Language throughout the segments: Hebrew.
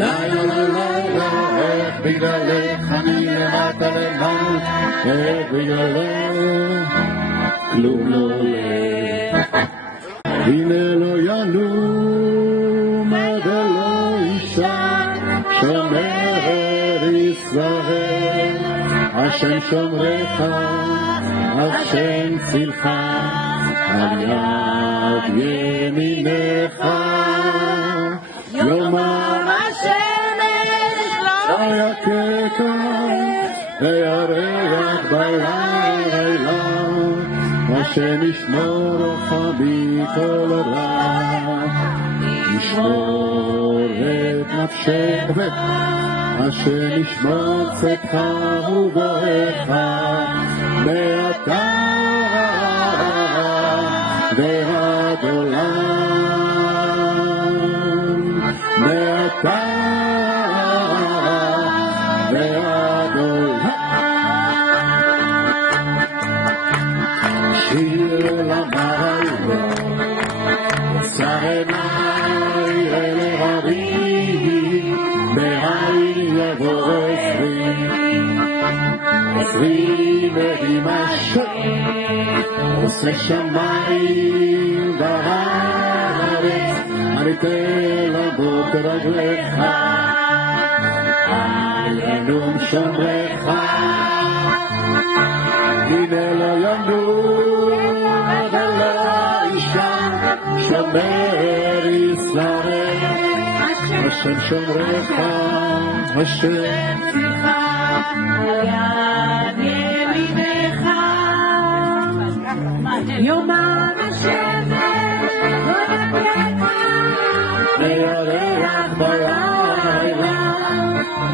לילה לילה, איך בגללך אני למטה למטה, איך בגללך כלום לא עולה. הנה לא ינום עד לא אישה, שומר ישראל, השם שומרך, השם צילך, על יד ימינך. יומם השמש לא יככה, וירח בלילה, השם ישמורך מכל רע. ישמור את נפשך, השם ישמור צאתך ובואך, מעתה ועד עולם, מעתה ועד עולם. שיר למעלה, שא עיני אל הרים, מאין יבוא עשרים ועם השם עושה שמיים בארץ, אני אתן לבוק רגליך, על ינום שומרך. הנה לא ינום ולא ישן, שומר ישראל, השם שומרך, השם צילך, על יד ימינך. יומם השמש לא יככה, וירח בלילה,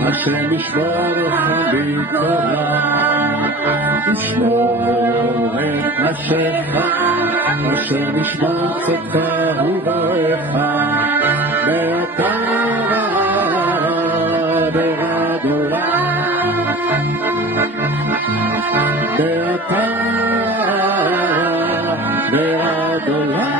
השם ישמורך מכל רע. ישמור את נפשך, השם ישמור צאתך ובואך, מעתה ועד עולם, מעתה ועד עולם.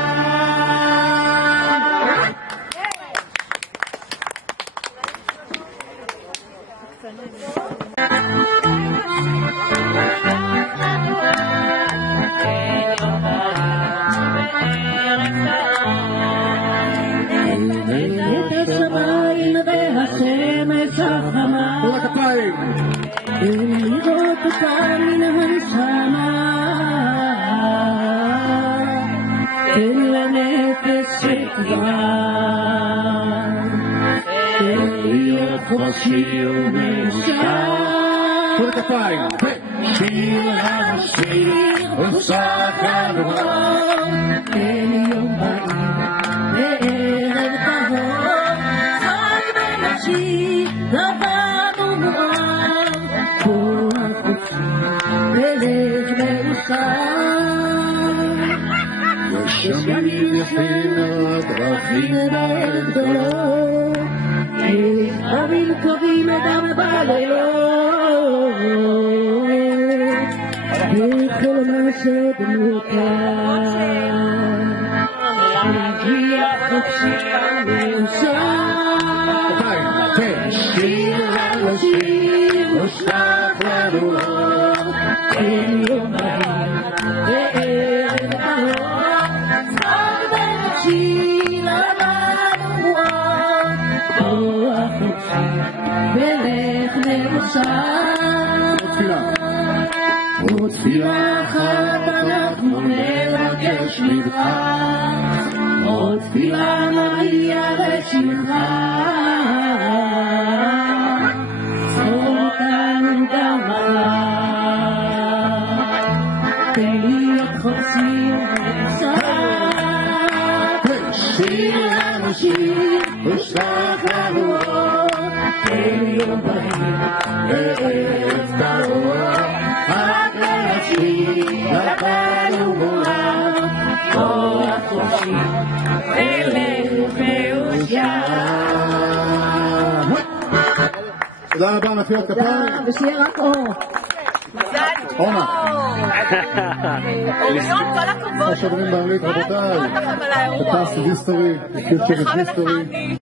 את השמיים והשמש החמה, כל הכפיים, לראות אותה מן הנשמה, תן לנפש שכבר, תן להיות חופשי ומאושר. כל הכפיים, שיר השיר ושח הנוער, תן יום בהיר וערב טהור, חי בנפשי דבר ומואר, כוח חופשי ולב מאושר. ושמים יפים הדרכים גדולות, רבים קוראים אדם בלילות, בחלומה שבנותה להגיע חופשי מאושר. שיר לשיר ושלח לנו אור, תן יום בהיר וערב טהור, צחוק בנפשי למדנו מואר, כוח חופשי ולך מאושר. ותפילה אחת אנחנו נבקש ממך, עוד תפילה נביע לשמך, צור אותנו גם מחר, תן להיות חופשי ומאושר. שיר לנו שיר ושלח לנו אור, תן יום בהיר וערב טהור, רק לנפשי לבנו מואר, כוח חופשי ולב מאושר. תודה רבה, מחיאות כפיים. ושיהיה רק אור. עומר. אוריון, כל הכבוד. מה שאומרים באנגלית, רבותיי, the past is history, the future is history.